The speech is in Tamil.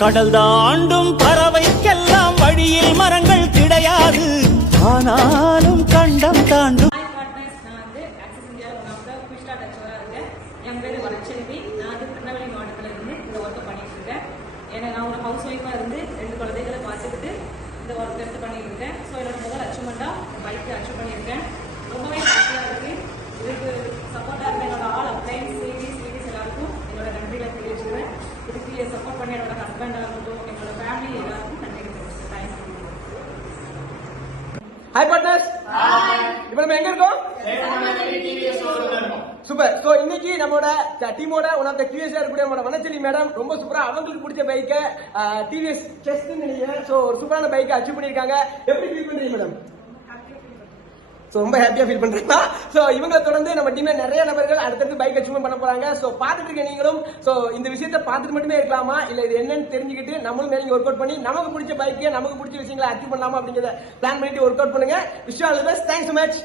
கடல் தாண்டும் பறவைக்கெல்லாம் வழியில் மரங்கள் கிடையாது, ஆனாலும் கண்டம் தாண்டும். என் பேர் வரச்செல்வி. நான் திருநெல்வேலி மாவட்டத்தில் இருந்து இந்த ஒர்க்கை பண்ணிட்டு இருக்கேன். நான் ஒரு ஹவுஸ் ஒய்ஃபாக இருந்து 2 குழந்தைகளை பார்த்துக்கிட்டு இந்த ஒர்க் எடுத்து பண்ணிட்டு இருக்கேன். ஸோ என்னோட முதல் அச்சீவ்மெண்ட்டாக பைக்கு அச்சீவ் பண்ணியிருக்கேன். ரொம்பவே ஹாப்பியாக இருக்குது. இதுக்கு சப்போர்ட்டாக இருந்த என்னோட ஆல் அப்ளைன்ஸ் சீரீஸ் எல்லாருக்கும் என்னோட நன்றிகளை தெரிவிச்சுக்கிறேன். இதுக்கு சப்போர்ட் பண்ண என்னோட ஹஸ்பண்டாக இருக்கட்டும், என்னோட ஃபேமிலி எல்லாருக்கும் நன்றி தெரிவிச்சுக்கிறேன். தேங்க்ஸ். ஹாய் பார்ட்னர்ஸ், இப்போ நம்ம எங்க இருக்கோம்? சூப்பர். சோ இன்னைக்கு நம்மளோட டீமோட ஒன் ஆஃப் த டிவிஎஸ் இருக்கக்கூடிய நம்மளோட வனச்செல்வி மேடம் ரொம்ப சூப்பரா அவங்களுக்கு பிடிச்ச பைக்கை டிவிஎஸ் டெஸ்ட் நினைக்கிறேன். சோ ஒரு சூப்பரான பைக்கை அச்சீவ் பண்ணிருக்காங்க. எப்படி ஃபீல் பண்றீங்க மேடம்? சோ ரொம்ப ஹாப்பியா ஃபீல் பண்றீங்களா? சோ இவங்களை தொடர்ந்து நம்ம டீம்ல நிறைய நபர்கள் அடுத்தடுத்து பைக் அச்சீவ்மெண்ட் பண்ண போறாங்க. சோ பாத்துட்டு இருக்க நீங்களும் சோ இந்த விஷயத்தை பார்த்துட்டு மட்டுமே இருக்கலாமா, இல்ல இது என்னன்னு தெரிஞ்சுக்கிட்டு நம்மளும் மேலே ஒர்க் அவுட் பண்ணி நமக்கு பிடிச்ச பைக்கை நமக்கு பிடிச்ச விஷயங்களை அச்சீவ் பண்ணலாமா அப்படிங்கறத பிளான் பண்ணிட்டு ஒர்க் அவுட் பண்ணுங்க. Wish you all the best. Thanks so much.